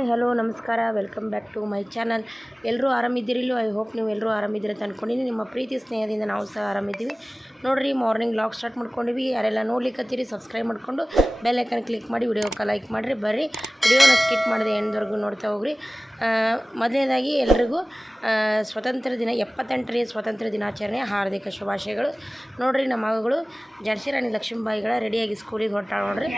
Hi, hello, ನಮಸ್ಕಾರ. Welcome back to my channel. ಎಲ್ಲರೂ ಆರಾಮಿದ್ದೀರಿಲ್ಲೋ ಐ ಹೋಪ್ ನೀವು ಎಲ್ಲರೂ ಆರಾಮಿದ್ದೀರಿ ಅಂತ ಅಂದ್ಕೊಂಡಿನಿ ನಿಮ್ಮ ಪ್ರೀತಿ, ಸ್ನೇಹದಿಂದ ನಾವು ಸಹ ಆರಾಮಿದ್ದೀವಿ. ನೋಡಿರಿ ಮಾರ್ನಿಂಗ್ ಲಾಗ್ ಸ್ಟಾರ್ಟ್ ಮಾಡ್ಕೊಂಡಿವಿ. ಯಾರೆಲ್ಲ ನೋಡ್ಲಿಕ್ಕತ್ತೀರಿ ಸಬ್ಸ್ಕ್ರೈಬ್ ಮಾಡಿಕೊಂಡು ಬೆಲ್ ಐಕನ್ ಕ್ಲಿಕ್ ಮಾಡಿ ವಿಡಿಯೋಕ್ಕೆ ಲೈಕ್ ಮಾಡಿರಿ. ಬರ್ರಿ. ವಿಡಿಯೋನ ಸ್ಕಿಪ್ ಮಾಡಿದೆ ಎಂಡ್ವರೆಗೂ ನೋಡ್ತಾ ಹೋಗ್ರಿ. ಮೊದಲನೇದಾಗಿ ಎಲ್ರಿಗೂ ಸ್ವತಂತ್ರ ದಿನ, ಎಪ್ಪತ್ತೆಂಟನೇ ಸ್ವಾತಂತ್ರ್ಯ ದಿನಾಚರಣೆ, ಹಾರ್ದಿಕ ಶುಭಾಶಯಗಳು. ನೋಡಿರಿ, ನಮ್ಮ ಮಗಳು ಜರ್ಸಿ ರಾಣಿ ಲಕ್ಷ್ಮೀಬಾಯಿಗಳ ರೆಡಿಯಾಗಿ ಸ್ಕೂಲಿಗೆ ಹೊರಟಾಳ ನೋಡ್ರಿ.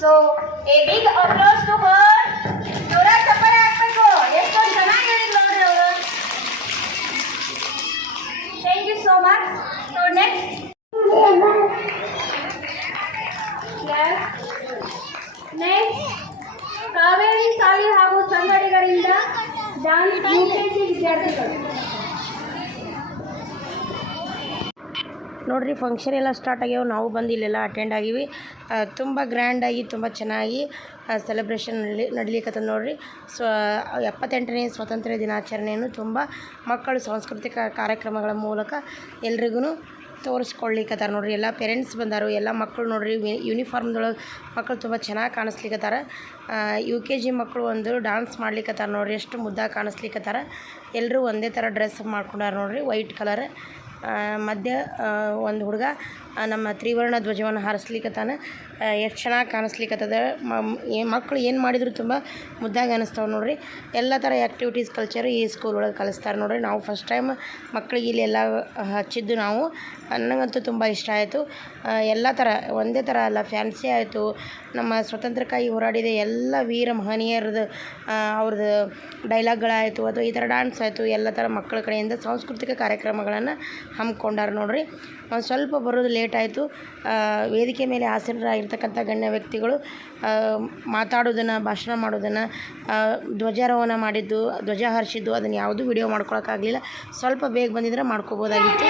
Sarwar. A big big to to her. ಜೋರ ಚಪ್ಪಾಳೆ ಹಾಕ್ಬೇಕು ಎಷ್ಟು ಚೆನ್ನಾಗಿ ಹೇಳಿದ್ರು ನೋಡ್ರಿ ಅವರು thank you so much so next next Kaveri Sali ಹಾಗೂ ಸಂಗಡಿಗರಿಂದ ಡಾನ್ಸ್ ಯುಕೆಜಿ ವಿದ್ಯಾರ್ಥಿಗಳು. ನೋಡ್ರಿ ಫಂಕ್ಷನ್ ಎಲ್ಲ ಸ್ಟಾರ್ಟ್ ಆಗ್ಯಾವ. ನಾವು ಬಂದು ಇಲ್ಲೆಲ್ಲ ಅಟೆಂಡ್ ಆಗಿವಿ. ತುಂಬ ಗ್ರ್ಯಾಂಡಾಗಿ ತುಂಬ ಚೆನ್ನಾಗಿ ಸೆಲೆಬ್ರೇಷನ್ ನಡಲಿ ನಡ್ಲಿಕ್ಕತ್ತದ ನೋಡ್ರಿ. ಸೊ ಎಪ್ಪತ್ತೆಂಟನೇ ಸ್ವಾತಂತ್ರ್ಯ ದಿನಾಚರಣೆಯನ್ನು ತುಂಬ ಮಕ್ಕಳು ಸಾಂಸ್ಕೃತಿಕ ಕಾರ್ಯಕ್ರಮಗಳ ಮೂಲಕ ಎಲ್ರಿಗೂ ತೋರಿಸ್ಕೊಳ್ಲಿಕ್ಕತ್ತಾರ ನೋಡ್ರಿ. ಎಲ್ಲ ಪೇರೆಂಟ್ಸ್ ಬಂದರು, ಎಲ್ಲ ಮಕ್ಕಳು ನೋಡ್ರಿ ಯೂನಿಫಾರ್ಮ್ದೊಳಗೆ ಮಕ್ಕಳು ತುಂಬ ಚೆನ್ನಾಗಿ ಕಾಣಿಸ್ಲಿಕ್ಕತ್ತಾರ ಯು ಕೆ ಜಿ ಮಕ್ಕಳು ಒಂದು ಡಾನ್ಸ್ ಮಾಡ್ಲಿಕ್ಕತ್ತಾರ ನೋಡ್ರಿ, ಎಷ್ಟು ಮುದ್ದಾಗಿ ಕಾಣಿಸ್ಲಿಕ್ಕತ್ತಾರ ಎಲ್ಲರೂ ಒಂದೇ ಥರ ಡ್ರೆಸ್ ಮಾಡ್ಕೊಂಡಾರ ನೋಡ್ರಿ ವೈಟ್ ಕಲರ್ ಮಧ್ಯ ಒಂದು ಹುಡುಗ ನಮ್ಮ ತ್ರಿವರ್ಣ ಧ್ವಜವನ್ನು ಹಾರಿಸ್ಲಿಕ್ಕತ್ತಾನ ಎಷ್ಟು ಚೆನ್ನಾಗಿ ಕಾಣಿಸ್ಲಿಕ್ಕತ್ತದ ಮಕ್ಕಳು ಏನು ಮಾಡಿದ್ರು ತುಂಬ ಮುದ್ದಾಗಿ ಅನಿಸ್ತಾವೆ ನೋಡ್ರಿ. ಎಲ್ಲ ಥರ ಆ್ಯಕ್ಟಿವಿಟೀಸ್ ಕಲ್ಚರ್ ಈ ಸ್ಕೂಲ್ ಒಳಗೆ ಕಲಿಸ್ತಾರೆ ನೋಡ್ರಿ. ನಾವು ಫಸ್ಟ್ ಟೈಮ್ ಮಕ್ಕಳಿಗೆ ಇಲ್ಲಿ ಎಲ್ಲ ಹಚ್ಚಿದ್ದು ನಾವು. ನನಗಂತೂ ತುಂಬ ಇಷ್ಟ ಆಯಿತು. ಎಲ್ಲ ಥರ ಒಂದೇ ಥರ ಅಲ್ಲ ಫ್ಯಾನ್ಸಿ ಆಯಿತು. ನಮ್ಮ ಸ್ವತಂತ್ರಕ್ಕಾಗಿ ಹೋರಾಡಿದ ಎಲ್ಲ ವೀರ ಮಹನೀಯರದ್ದು ಅವ್ರದ್ದು ಡೈಲಾಗ್ಗಳಾಯಿತು ಅಥವಾ ಈ ಥರ ಡ್ಯಾನ್ಸ್ ಆಯಿತು, ಎಲ್ಲ ಥರ ಮಕ್ಕಳ ಕಡೆಯಿಂದ ಸಾಂಸ್ಕೃತಿಕ ಕಾರ್ಯಕ್ರಮಗಳನ್ನು ಹಮ್ಮಿಕೊಂಡಾರ ನೋಡ್ರಿ. ಒಂದು ಸ್ವಲ್ಪ ಬರೋದು ಲೇಟ್ ಆಯಿತು. ವೇದಿಕೆ ಮೇಲೆ ಆಸೀನರಾಗಿರ್ತಕ್ಕಂಥ ಗಣ್ಯ ವ್ಯಕ್ತಿಗಳು ಮಾತಾಡೋದನ್ನು, ಭಾಷಣ ಮಾಡೋದನ್ನು ಧ್ವಜಾರೋಹಣ ಮಾಡಿದ್ದು, ಧ್ವಜ ಹಾರಿಸಿದ್ದು ಅದನ್ನು ಯಾವುದು ವಿಡಿಯೋ ಮಾಡ್ಕೊಳಕ್ಕಾಗಲಿಲ್ಲ. ಸ್ವಲ್ಪ ಬೇಗ ಬಂದಿದ್ರೆ ಮಾಡ್ಕೋಬೋದಾಗಿತ್ತು.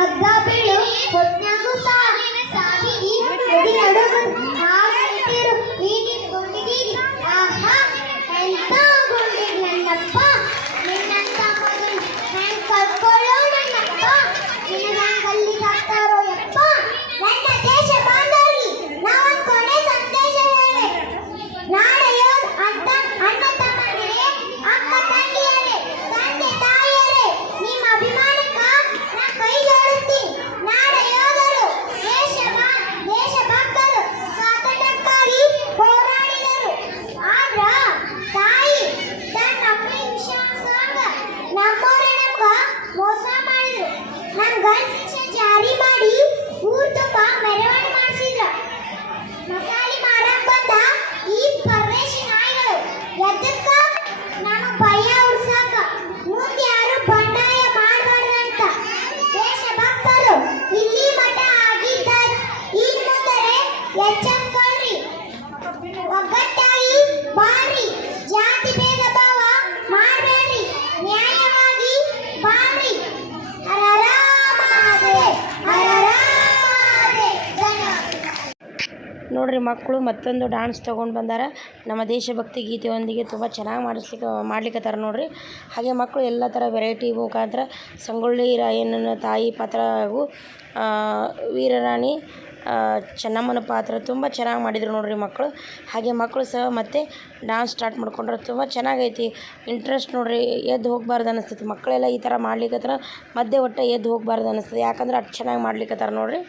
ಶಿಶಿರಿ ಹಗ್ಗ ಬೀಳು ಹೊತ್ನಾಗು ಸಾ ನೋಡ್ರಿ ಮಕ್ಕಳು ಮತ್ತೊಂದು ಡಾನ್ಸ್ ತೊಗೊಂಡು ಬಂದಾರ. ನಮ್ಮ ದೇಶಭಕ್ತಿ ಗೀತೆಯೊಂದಿಗೆ ತುಂಬ ಚೆನ್ನಾಗಿ ಮಾಡಿಸ್ಲಿಕ್ಕೆ ಮಾಡ್ಲಿಕ್ಕತ್ತಾರ ನೋಡ್ರಿ. ಹಾಗೆ ಮಕ್ಕಳು ಎಲ್ಲ ಥರ ವೆರೈಟಿ ಮುಖಾಂತರ ಸಂಗೊಳ್ಳಿ ರಾಯಣ್ಣನ ತಾಯಿ ಪಾತ್ರ ಹಾಗೂ ವೀರರಾಣಿ ಚೆನ್ನಮ್ಮನ ಪಾತ್ರ ತುಂಬ ಚೆನ್ನಾಗಿ ಮಾಡಿದರು ನೋಡ್ರಿ ಮಕ್ಕಳು. ಹಾಗೆ ಮಕ್ಕಳು ಸಹ ಮತ್ತೆ ಡಾನ್ಸ್ ಸ್ಟಾರ್ಟ್ ಮಾಡ್ಕೊಂಡ್ರೆ ತುಂಬ ಚೆನ್ನಾಗೈತಿ. ಇಂಟ್ರೆಸ್ಟ್ ನೋಡ್ರಿ, ಎದ್ದು ಹೋಗ್ಬಾರ್ದು ಅನಿಸ್ತೈತಿ. ಮಕ್ಕಳೆಲ್ಲ ಈ ಥರ ಮಾಡ್ಲಿಕ್ಕತ್ತಾರ ಮಧ್ಯೆ ಒಟ್ಟು ಎದ್ದು ಹೋಗ್ಬಾರ್ದು ಅನಿಸ್ತದೆ ಯಾಕಂದ್ರೆ ಅಷ್ಟು ಚೆನ್ನಾಗಿ ಮಾಡ್ಲಿಕ್ಕತ್ತಾರ ನೋಡ್ರಿ.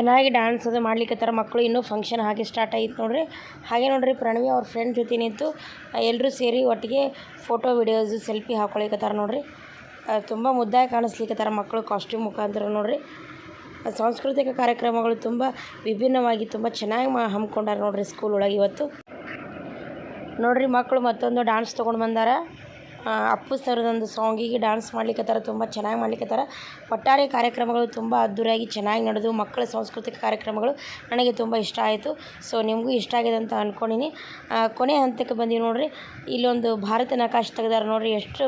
ಚೆನ್ನಾಗಿ ಡ್ಯಾನ್ಸ್ ಅದು ಮಾಡ್ಲಿಕ್ಕತ್ತಾರ ಮಕ್ಕಳು ಇನ್ನೂ ಫಂಕ್ಷನ್ ಹಾಗೆ ಸ್ಟಾರ್ಟ್ ಆಯಿತು ನೋಡ್ರಿ. ಹಾಗೆ ನೋಡ್ರಿ ಪ್ರಣವಿ ಅವ್ರ ಫ್ರೆಂಡ್ ಜೊತೆ ನಿಂತು ಎಲ್ಲರೂ ಸೇರಿ ಒಟ್ಟಿಗೆ ಫೋಟೋ ವಿಡಿಯೋಸ್ ಸೆಲ್ಫಿ ಹಾಕೊಳಿಕತ್ತಾರ ನೋಡ್ರಿ. ತುಂಬ ಮುದ್ದಾಗಿ ಕಾಣಿಸ್ಲಿಕ್ಕತ್ತಾರ ಮಕ್ಕಳು ಕಾಸ್ಟ್ಯೂಮ್ ಮುಖಾಂತರ ನೋಡ್ರಿ. ಸಾಂಸ್ಕೃತಿಕ ಕಾರ್ಯಕ್ರಮಗಳು ತುಂಬ ವಿಭಿನ್ನವಾಗಿ ತುಂಬ ಚೆನ್ನಾಗಿ ಮಾ ಹಮ್ಮಿಕೊಂಡಾರ ನೋಡ್ರಿ ಸ್ಕೂಲ್ ಒಳಗೆ ಇವತ್ತು. ನೋಡ್ರಿ ಮಕ್ಕಳು ಮತ್ತೊಂದು ಡ್ಯಾನ್ಸ್ ತೊಗೊಂಡು ಬಂದಾರ. ಅಪ್ಪು ಒಂದು ಸಾಂಗಿಗೆ ಡಾನ್ಸ್ ಮಾಡ್ಲಿಕ್ಕತ್ತಾರ ತುಂಬ ಚೆನ್ನಾಗಿ ಮಾಡ್ಲಿಕ್ಕತ್ತಾರ ಒಟ್ಟಾರೆ ಕಾರ್ಯಕ್ರಮಗಳು ತುಂಬ ಅದ್ದೂರಿಯಾಗಿ ಚೆನ್ನಾಗಿ ನಡೆದು, ಮಕ್ಕಳ ಸಾಂಸ್ಕೃತಿಕ ಕಾರ್ಯಕ್ರಮಗಳು ನನಗೆ ತುಂಬ ಇಷ್ಟ ಆಯಿತು. ಸೊ ನಿಮಗೂ ಇಷ್ಟ ಆಗಿದೆ ಅಂತ ಅಂದ್ಕೊಂಡಿನಿ ಕೊನೆ ಹಂತಕ್ಕೆ ಬಂದೀವಿ ನೋಡ್ರಿ, ಇಲ್ಲೊಂದು ಭಾರತ ನಕಾಶೆ ತೆಗೆದಾರ ನೋಡ್ರಿ, ಎಷ್ಟು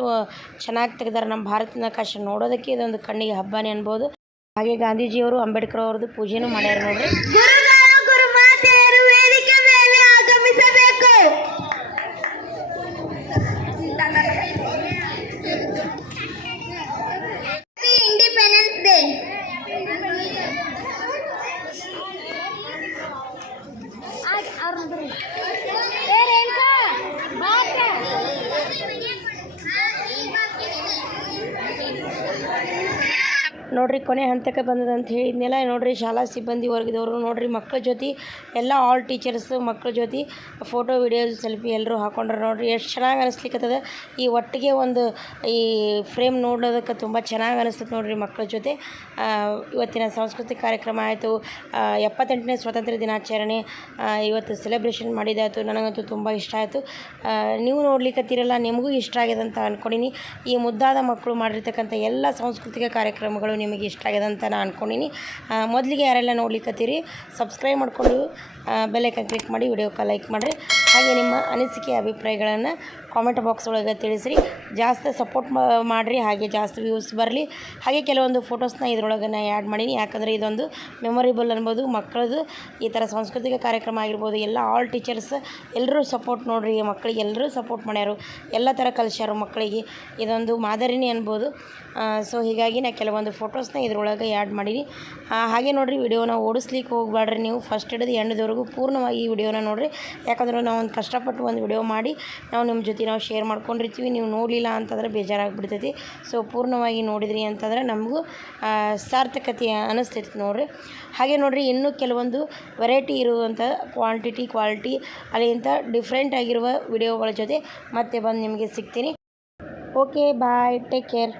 ಚೆನ್ನಾಗಿ ತೆಗೆದಾರ ನಮ್ಮ ಭಾರತ ನಕಾಶೆ ನೋಡೋದಕ್ಕೆ ಇದೊಂದು ಕಣ್ಣಿಗೆ ಹಬ್ಬನೇ ಅನ್ಬೋದು. ಹಾಗೆ ಗಾಂಧೀಜಿಯವರು ಅಂಬೇಡ್ಕರ್ ಅವ್ರದ್ದು ಪೂಜೆನೂ ಮಾಡ್ಯಾರ ನೋಡ್ರಿ. ನೋಡ್ರಿ ಕೊನೆ ಹಂತಕ್ಕೆ ಬಂದದ ಅಂತ ಹೇಳಿದ್ನೆಲ್ಲ ನೋಡ್ರಿ ಶಾಲಾ ಸಿಬ್ಬಂದಿ ವರ್ಗದವರು ನೋಡ್ರಿ ಮಕ್ಕಳ ಜೊತೆ ಎಲ್ಲ ಆಲ್ ಟೀಚರ್ಸ್ ಮಕ್ಕಳ ಜೊತೆ ಫೋಟೋ ವಿಡಿಯೋಸ್ ಸೆಲ್ಫಿ ಎಲ್ಲರೂ ಹಾಕೊಂಡ್ರೆ ನೋಡ್ರಿ. ಎಷ್ಟು ಚೆನ್ನಾಗಿ ಅನಿಸ್ಲಿಕ್ಕತ್ತದ ಈ ಒಟ್ಟಿಗೆ ಒಂದು ಈ ಫ್ರೇಮ್ ನೋಡೋದಕ್ಕೆ ತುಂಬ ಚೆನ್ನಾಗಿ ಅನಿಸ್ತದೆ ನೋಡ್ರಿ ಮಕ್ಕಳ ಜೊತೆ. ಇವತ್ತಿನ ಸಾಂಸ್ಕೃತಿಕ ಕಾರ್ಯಕ್ರಮ ಆಯಿತು. ಎಪ್ಪತ್ತೆಂಟನೇ ಸ್ವಾತಂತ್ರ್ಯ ದಿನಾಚರಣೆ ಇವತ್ತು ಸೆಲೆಬ್ರೇಷನ್ ಮಾಡಿದಾಯಿತು ನನಗಂತೂ ತುಂಬ ಇಷ್ಟ ಆಯಿತು. ನೀವು ನೋಡ್ಲಿಕ್ಕತ್ತೀರಲ್ಲ ನಿಮಗೂ ಇಷ್ಟ ಆಗಿದೆ ಅಂತ ಅಂದ್ಕೊಂಡಿನಿ ಈ ಮುದ್ದಾದ ಮಕ್ಕಳು ಮಾಡಿರ್ತಕ್ಕಂಥ ಎಲ್ಲ ಸಾಂಸ್ಕೃತಿಕ ಕಾರ್ಯಕ್ರಮಗಳು ನಿಮಗೆ ಇಷ್ಟ ಆಗಿದೆ ಅಂತ ನಾನು ಅಂದ್ಕೊಂಡೀನಿ ಮೊದಲಿಗೆ ಯಾರೆಲ್ಲ ನೋಡ್ಲಿಕ್ಕತ್ತೀರಿ ಸಬ್ಸ್ಕ್ರೈಬ್ ಮಾಡಿಕೊಂಡು ಬೆಲ್ಲೈಕನ್ ಕ್ಲಿಕ್ ಮಾಡಿ ವಿಡಿಯೋಕ್ಕೆ ಲೈಕ್ ಮಾಡಿರಿ. ಹಾಗೆ ನಿಮ್ಮ ಅನಿಸಿಕೆ, ಅಭಿಪ್ರಾಯಗಳನ್ನು ಕಾಮೆಂಟ್ ಬಾಕ್ಸ್ ಒಳಗೆ ತಿಳಿಸ್ರಿ. ಜಾಸ್ತಿ ಸಪೋರ್ಟ್ ಮಾಡಿರಿ, ಹಾಗೆ ಜಾಸ್ತಿ ವ್ಯೂಸ್ ಬರಲಿ. ಹಾಗೆ ಕೆಲವೊಂದು ಫೋಟೋಸ್ನ ಇದರೊಳಗೆ ನಾನು ಆ್ಯಡ್ ಮಾಡೀನಿ. ಯಾಕಂದರೆ ಇದೊಂದು ಮೆಮೊರೇಬಲ್ ಅನ್ಬೋದು, ಮಕ್ಕಳದು. ಈ ಥರ ಸಾಂಸ್ಕೃತಿಕ ಕಾರ್ಯಕ್ರಮ ಆಗಿರ್ಬೋದು, ಎಲ್ಲ ಆಲ್ ಟೀಚರ್ಸ್ ಎಲ್ಲರೂ ಸಪೋರ್ಟ್ ನೋಡಿರಿ ಮಕ್ಕಳಿಗೆ ಎಲ್ಲರೂ ಸಪೋರ್ಟ್ ಮಾಡ್ಯಾರು. ಎಲ್ಲ ಥರ ಕಲಿಸ್ಯಾರು ಮಕ್ಕಳಿಗೆ ಇದೊಂದು ಮಾದರಿನೇ ಅನ್ಬೋದು. ಸೊ ಹೀಗಾಗಿ ನಾನು ಕೆಲವೊಂದು ಫೋಟೋಸ್ನ ಇದರೊಳಗೆ ಆ್ಯಡ್ ಮಾಡೀನಿ. ಹಾಗೆ ನೋಡಿರಿ ವಿಡಿಯೋನ ಓಡಿಸ್ಲಿಕ್ಕೆ ಹೋಗ್ಬೇಡ್ರಿ ನೀವು. ಫಸ್ಟ್ ಹಿಡಿದು ಎಂಡದವರೆಗೂ ಪೂರ್ಣವಾಗಿ ಈ ವಿಡಿಯೋನ ನೋಡಿರಿ. ಯಾಕಂದ್ರೆ ನಾವು ಒಂದು ಕಷ್ಟಪಟ್ಟು ಒಂದು ವಿಡಿಯೋ ಮಾಡಿ, ನಾವು ನಿಮ್ಮ ಜೊತೆ ನಾವು ಶೇರ್ ಮಾಡ್ಕೊಂಡಿರ್ತೀವಿ, ನೀವು ನೋಡಲಿಲ್ಲ ಅಂತಂದ್ರೆ ಬೇಜಾರಾಗ್ಬಿಡ್ತೈತಿ. ಸೊ ಪೂರ್ಣವಾಗಿ ನೋಡಿದ್ರಿ ಅಂತಂದ್ರೆ ನಮಗೂ ಸಾರ್ಥಕತೆ ಅನ್ನಿಸ್ತೈತಿ ನೋಡಿರಿ. ಹಾಗೆ ನೋಡಿರಿ, ಇನ್ನೂ ಕೆಲವೊಂದು ವೆರೈಟಿ ಇರುವಂಥ ಕ್ವಾಂಟಿಟಿ ಕ್ವಾಲಿಟಿ ಅಲ್ಲಿಂತ ಡಿಫ್ರೆಂಟ್ ಆಗಿರುವ ವಿಡಿಯೋಗಳ ಜೊತೆ ಮತ್ತೆ ಬಂದು ನಿಮಗೆ ಸಿಗ್ತೀನಿ. Okay bye take care